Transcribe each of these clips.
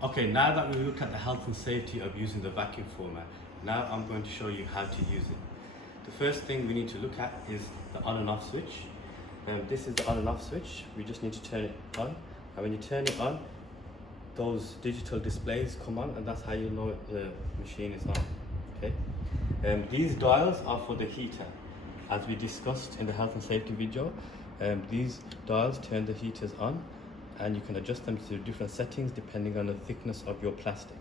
Okay, now that we've looked at the health and safety of using the vacuum former, now I'm going to show you how to use it. The first thing we need to look at is the on and off switch. This is the on and off switch. We just need to turn it on, and when you turn it on, those digital displays come on, and that's how you know the machine is on. Okay. These dials are for the heater. As we discussed in the health and safety video, these dials turn the heaters on, and you can adjust them to different settings depending on the thickness of your plastic.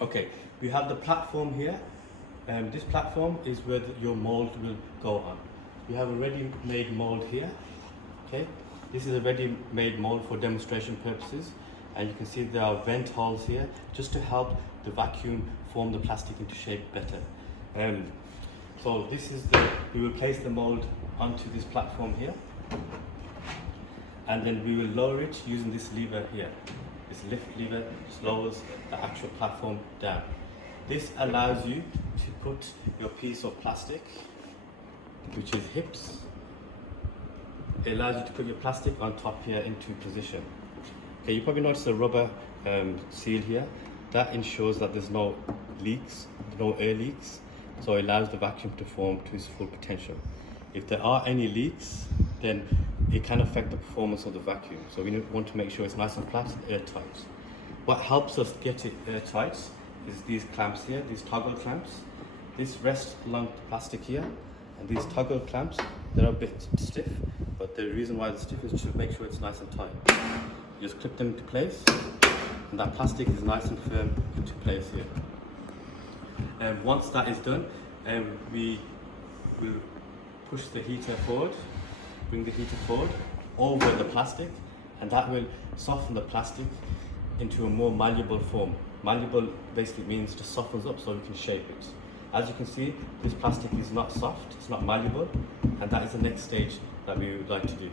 Okay, we have the platform here. This platform is where your mold will go on. We have a ready-made mold here. Okay, this is a ready-made mold for demonstration purposes, and you can see there are vent holes here just to help the vacuum form the plastic into shape better. So this is we will place the mold onto this platform here, and then we will lower it using this lever here. This lift lever just lowers the actual platform down. This allows you to put your piece of plastic, which is hips. It allows you to put your plastic on top here into position. Okay, you probably notice a rubber seal here. That ensures that there's no leaks, no air leaks, so it allows the vacuum to form to its full potential. If there are any leaks, then it can affect the performance of the vacuum. So we want to make sure it's nice and flat, airtight. What helps us get it airtight is these clamps here, these toggle clamps. This rests along the plastic here, and these toggle clamps, they're a bit stiff, but the reason why they're stiff is to make sure it's nice and tight. You just clip them into place, and that plastic is nice and firm into place here. Once that is done, we will push the heater forward, bring the heater forward over the plastic, and that will soften the plastic into a more malleable form. Malleable basically means just softens up so we can shape it. As you can see, this plastic is not soft, it's not malleable, and that is the next stage that we would like to do.